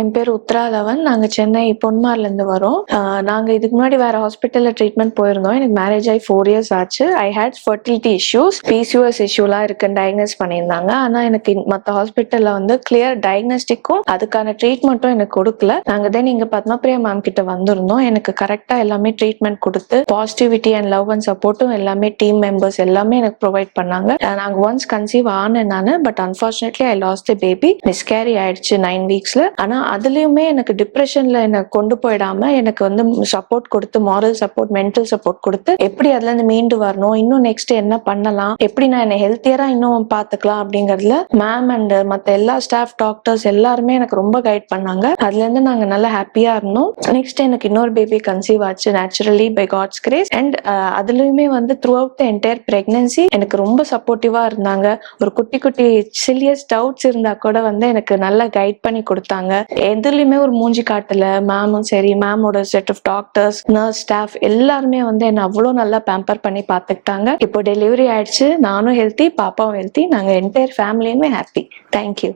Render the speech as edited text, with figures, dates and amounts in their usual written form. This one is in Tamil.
என் பேர் உத்ராதவன். நாங்க சென்னை பொன்மார்ல இருந்து வரோம். நாங்க இதுக்கு முன்னாடி வேற ஹாஸ்பிட்டல்ல ட்ரீட்மெண்ட் போயிருந்தோம். எனக்கு மேரேஜ் ஆகி 4 இயர்ஸ் ஆச்சு. ஐ ஹேட் ஃபர்டிலிட்டி இஷ்யூஸ், PCOS இஷ்யூலாம் இருக்குன்னு டயக்னோஸ் பண்ணியிருந்தாங்க. ஆனா எனக்கு மற்ற ஹாஸ்பிட்டல்ல வந்து கிளியர் டயக்னோஸ்டிக்கும் அதுக்கான ட்ரீட்மெண்ட்டும் எனக்கு கொடுக்கல. நாங்க தென் இங்க பத்மபிரியா மேம் கிட்ட வந்திருந்தோம். எனக்கு கரெக்டா எல்லாமே ட்ரீட்மெண்ட் கொடுத்து பாசிட்டிவிட்டி அண்ட் லவ் அண்ட் சப்போர்ட்டும் எல்லாமே டீம் மெம்பர்ஸ் எல்லாமே எனக்கு ப்ரொவைட் பண்ணாங்க. நாங்க ஒன்ஸ் கன்சீவ் ஆனேன் நானு. But unfortunately I lost the baby. Miscarry ஆயிடுச்சு 9 வீக்ஸ்ல. ஆனா அதுலயுமே எனக்கு டிப்ரெஷன்ல என்ன கொண்டு போயிடாம எனக்கு வந்து சப்போர்ட் கொடுத்து, மாரல் சப்போர்ட், மென்டல் சப்போர்ட் கொடுத்து எப்படி அதுல இருந்து மீண்டு வரணும், இன்னும் நெக்ஸ்ட் என்ன பண்ணலாம், எப்படி நான் என்ன ஹெல்த்தியரா இன்னும் பாத்துக்கலாம் அப்படிங்கறதுல மேம் அண்ட் மத்த எல்லா ஸ்டாஃப், டாக்டர்ஸ் எல்லாருமே எனக்கு ரொம்ப கைட் பண்ணாங்க. அதுல இருந்து நாங்க நல்லா ஹாப்பியா இருந்தோம். நெக்ஸ்ட் எனக்கு இன்னொரு பேபி கன்சீவ் ஆச்சு naturally by God's grace. And அதுலயுமே வந்து throughout the entire pregnancy எனக்கு ரொம்ப சப்போர்ட்டிவா இருந்தாங்க. ஒரு குட்டி குட்டி சில்லியஸ் டவுட்ஸ் இருந்தா கூட வந்து எனக்கு நல்லா கைட் பண்ணி கொடுத்தாங்க. எதுலயுமே ஒரு மூஞ்சி காட்டல. மேமும் சரி, மேமோட set of doctors, nurse, staff எல்லாருமே வந்து என்ன அவ்வளவு நல்லா பேம்பர் பண்ணி பாத்துக்கிட்டாங்க. இப்போ டெலிவரி ஆயிடுச்சு. நானும் ஹெல்த்தி, பாப்பாவும் ஹெல்த்தி. நாங்க என்டையர் ஃபேமிலியுமே ஹாப்பி. தேங்க்யூ.